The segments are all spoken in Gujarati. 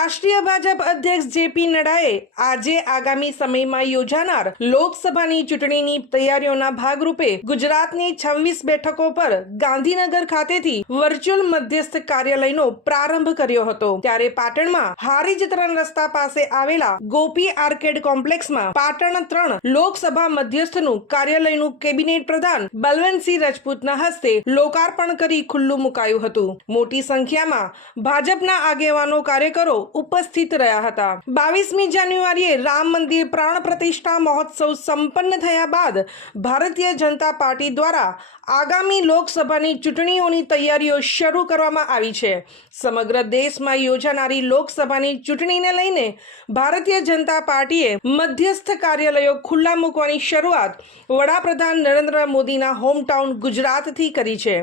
રાષ્ટ્રીય ભાજપ અધ્યક્ષ જેપી નડ્ડાએ આજે આગામી સમયમાં યોજાનાર લોકસભાની ચૂંટણીની તૈયારીઓના ભાગરૂપે ગુજરાતની 26 બેઠકો પર ગાંધીનગર ખાતેથી વર્ચ્યુઅલ મધ્યસ્થ કાર્યાલયનો પ્રારંભ કર્યો હતો। ત્યારે પાટણમાં હારીજ 3 રસ્તા પાસે આવેલા ગોપી આર્કેડ કોમ્પ્લેક્સમાં પાટણ 3 લોકસભા મધ્યસ્થનું કાર્યાલયનું કેબિનેટ પ્રધાન બલવંતસિંહ રાજપૂતના હસ્તે લોકાર્પણ કરી ખુલ્લું મુકાયું હતું। મોટી સંખ્યામાં ભાજપના આગેવાનો કાર્યકરો ઉપસ્થિત રહ્યા હતા। 22મી જાન્યુઆરીએ રામ મંદિર પ્રાણ પ્રતિષ્ઠા મહોત્સવ સંપન્ન થયા બાદ ભારતીય જનતા પાર્ટી દ્વારા આગામી લોકસભાની ચૂંટણીઓની તૈયારીઓ શરૂ કરવામાં આવી છે। સમગ્ર દેશમાં યોજાનારી લોકસભાની ચૂંટણીને લઈને ભારતીય જનતા પાર્ટીએ મધ્યસ્થ કાર્યાલયો ખુલ્લા મૂકવાની શરૂઆત વડાપ્રધાન નરેન્દ્ર મોદીના હોમટાઉન ગુજરાતથી કરી છે।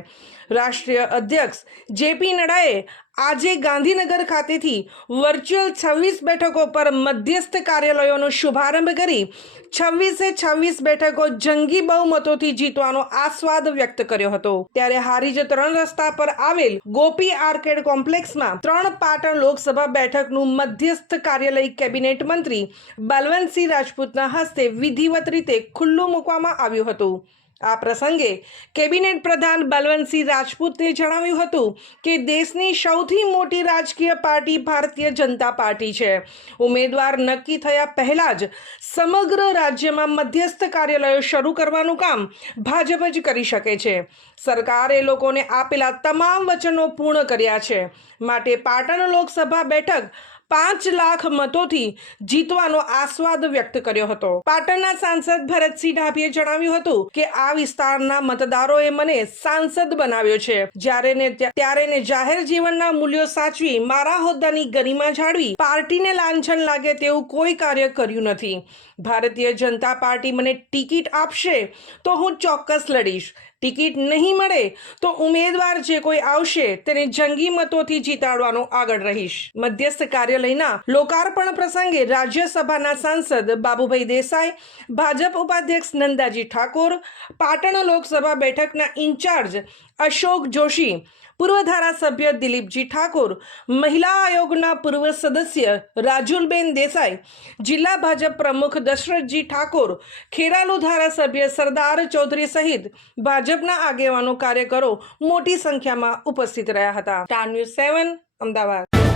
રાષ્ટ્રીય અધ્યક્ષ જેપી નડ્ડાએ આજે ગાંધીનગર ખાતેથી વર્ચ્યુઅલ 26 બેઠકો પર મધ્યસ્થ કાર્યાલયોનો શુભારંભ કરી 26 બેઠકો જંગી બહુમતોથી જીતવાનો આશાવાદ વ્યક્ત કર્યો હતો। ત્યારે હારીજ 3 રસ્તા પર આવેલ ગોપી આર્કેડ કોમ્પ્લેક્સમાં 3 પાટણ લોકસભા બેઠકનું મધ્યસ્થ કાર્યાલય કેબિનેટ મંત્રી બલવંતસિંહ રાજપૂતના હસ્તે વિધિવત રીતે ખુલ્લું મૂકવામાં આવ્યું હતું। આ પ્રસંગે કેબિનેટ પ્રધાન બલવંતસિંહ રાજપૂતે જણાવ્યું હતું કે દેશની સૌથી મોટી રાજકીય પાર્ટી ભારતીય જનતા પાર્ટી છે। ઉમેદવાર નક્કી થયા પહેલા જ સમગ્ર રાજ્યમાં મધ્યસ્થ કાર્યાલયો શરૂ કરવાનું કામ ભાજપ જ કરી શકે છે। સરકારે લોકોને આપેલા તમામ વચનો પૂર્ણ કર્યા છે, માટે પાટણ લોકસભા બેઠક 5 લાખ મતોથી જીતવાનો આશાવાદ વ્યક્ત કર્યો હતો। પાટણના સાંસદ ભરતસિંહ ડાભીએ જણાવ્યું હતું કે આ વિસ્તારના મતદારોએ મને સાંસદ બનાવ્યો છે, ત્યારે જાહેર જીવનના મૂલ્યો સાચવી મારા હોદ્દાની ગરિમા જાળવી પાર્ટીને લાંછન લાગે તેવું કોઈ કાર્ય કર્યું નથી। ભારતીય જનતા પાર્ટી મને ટિકિટ આપશે તો હું ચોક્કસ લડીશ। ટિકિટ નહીં મળે તો ઉમેદવાર જે કોઈ આવશે તેને જંગી મતોથી જીતાડવાનો આગળ રહીશ। મધ્યસ્થ કાર્યાલયના લોકાર્પણ પ્રસંગે રાજ્યસભાના સાંસદ બાબુભાઈ દેસાઈ, ભાજપ ઉપાધ્યક્ષ નંદાજી ઠાકોર, પાટણ લોકસભા બેઠકના ઇન્ચાર્જ અશોક જોશી, પૂર્વ ધારાસભ્ય દિલીપજી ઠાકોર, મહિલા આયોગના પૂર્વ સદસ્ય રાજુલબેન દેસાઈ, જિલ્લા ભાજપ પ્રમુખ દશરથજી ઠાકોર, ખેરાલુ ધારાસભ્ય સરદાર ચૌધરી સહિત ભાજપના આગેવાનો કાર્યકરો મોટી સંખ્યામાં ઉપસ્થિત રહ્યા હતા। Star news 7 Ahmedabad.